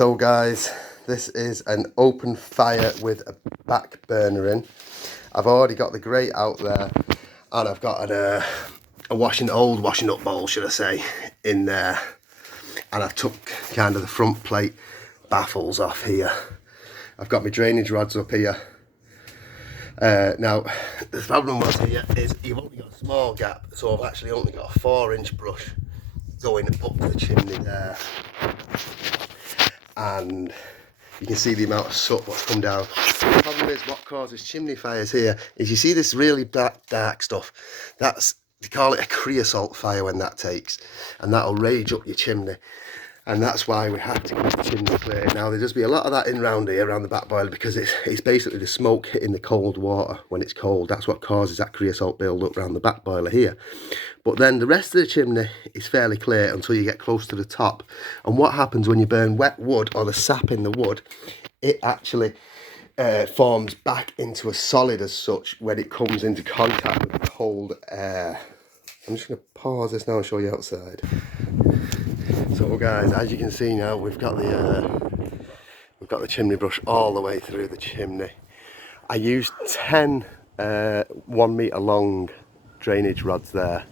So guys, this is an open fire with a back burner in. I've already got the grate out there, and I've got an, old washing up bowl, should I say, in there. And I've took kind of the front plate baffles off here. I've got my drainage rods up here. Now, the problem was here is you've only got a small gap, so I've actually only got a 4-inch brush going up the chimney there. And you can see the amount of soot what's come down. The problem is, what causes chimney fires here is you see this really dark stuff. That's, they call it a creosote fire when that takes, and that'll rage up your chimney. And that's why we have to keep the chimney clear. Now, there does be a lot of that in round here, around the back boiler, because it's basically the smoke hitting the cold water when it's cold. That's what causes that creosote build up around the back boiler here. But then the rest of the chimney is fairly clear until you get close to the top. And what happens when you burn wet wood, or the sap in the wood, it actually forms back into a solid as such when it comes into contact with the cold air. I'm just going to pause this now and show you outside. So guys, as you can see now, we've got the chimney brush all the way through the chimney. I used 10 1 metre long drainage rods there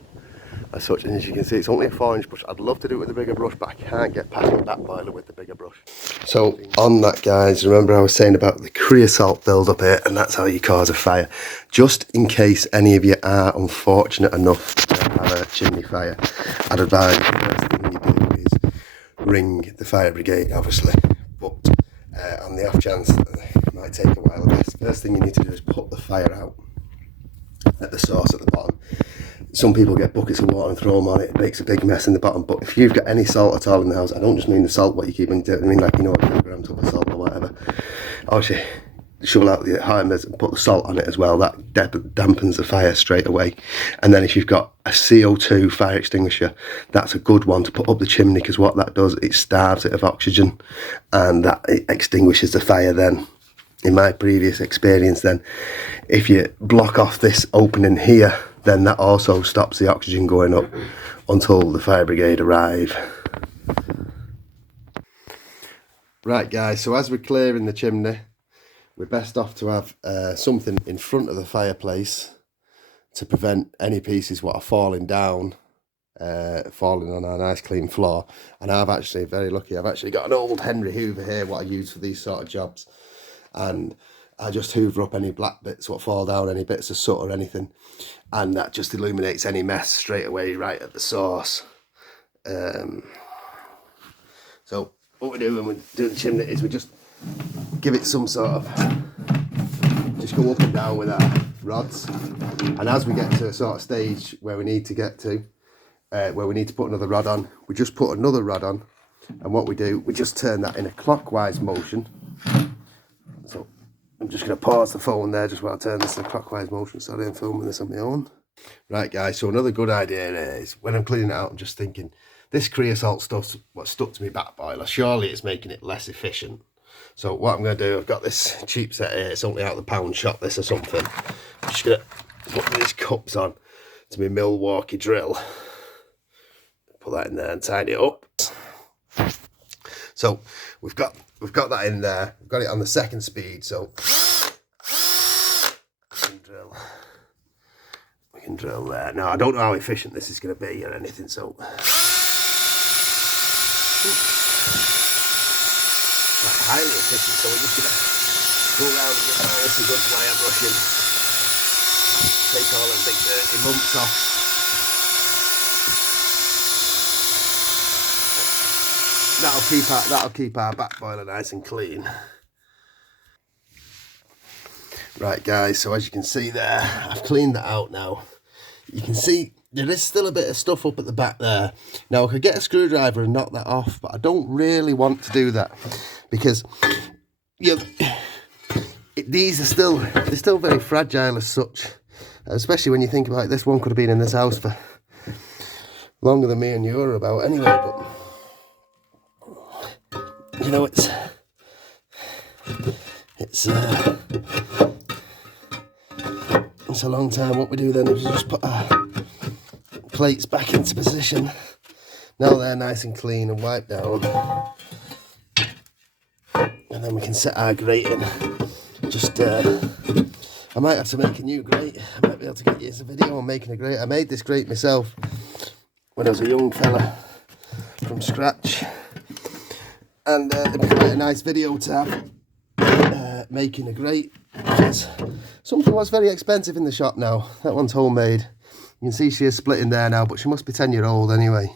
as such, and as you can see, it's only a 4-inch brush. I'd love to do it with a bigger brush, but I can't get past the back boiler with the bigger brush. So on that, guys, remember I was saying about the creosote build up here, and that's how you cause a fire. Just in case any of you are unfortunate enough to have a chimney fire, I'd advise the first thing you do is ring the fire brigade, obviously, but on the off chance that it might take a while, the first thing you need to do is put the fire out at the source at the bottom. Some people get buckets of water and throw them on it. It makes a big mess in the bottom. But if you've got any salt at all in the house, I don't just mean the salt what you keep in it, I mean, like, you know, kilograms of salt or whatever. Obviously, shovel out the hammers and put the salt on it as well. That dampens the fire straight away. And then if you've got a CO2 fire extinguisher, that's a good one to put up the chimney, because what that does, it starves it of oxygen, and that it extinguishes the fire then. In my previous experience then, if you block off this opening here, then that also stops the oxygen going up until the fire brigade arrive. Right guys, so as we're clearing the chimney, we're best off to have something in front of the fireplace to prevent any pieces what are falling down, falling on our nice clean floor. And I've actually, very lucky, I've actually got an old Henry Hoover here what I use for these sort of jobs. And I just hoover up any black bits what fall down, any bits of soot or anything, and that just illuminates any mess straight away right at the source. So what we do when we do the chimney is we just give it some sort of, just go up and down with our rods, and as we get to a sort of stage where we need to get to, where we need to put another rod on, we just put another rod on, and what we do, we just turn that in a clockwise motion. So I'm just going to pause the phone there just while I turn this in a clockwise motion, so I'm filming this on my own. Right guys, so another good idea is, when I'm cleaning it out, I'm just thinking, this creosote stuff's what stuck to my back boiler, surely it's making it less efficient. So what I'm going to do, I've got this cheap set here, it's only out of the pound shop, this or something. I'm just going to put these cups on to my Milwaukee drill. Put that in there and tidy it up. So we've got that in there. We've got it on the 2nd speed, so we can drill there. Now I don't know how efficient this is going to be or anything, so that's highly efficient. So we're just going to go around and get nice and good wire brushing, take all them big dirty lumps off. That'll keep our back boiler nice and clean. Right guys, so as you can see there, I've cleaned that out now. You can see there is still a bit of stuff up at the back there. Now I could get a screwdriver and knock that off, but I don't really want to do that, because these are they're still very fragile as such, especially when you think about it. This one could have been in this house for longer than me and you are about anyway, but you know, it's a long time. What we do then is we just put our plates back into position. Now they're nice and clean and wiped down. and then we can set our grate in. Just I might have to make a new grate. I might be able to get you a video on making a grate. I made this grate myself when I was a young fella from scratch, and it'd be quite a nice video to have making a grate, because something was very expensive in the shop now. That one's homemade. You can see she is splitting there now, but she must be 10-year-old anyway.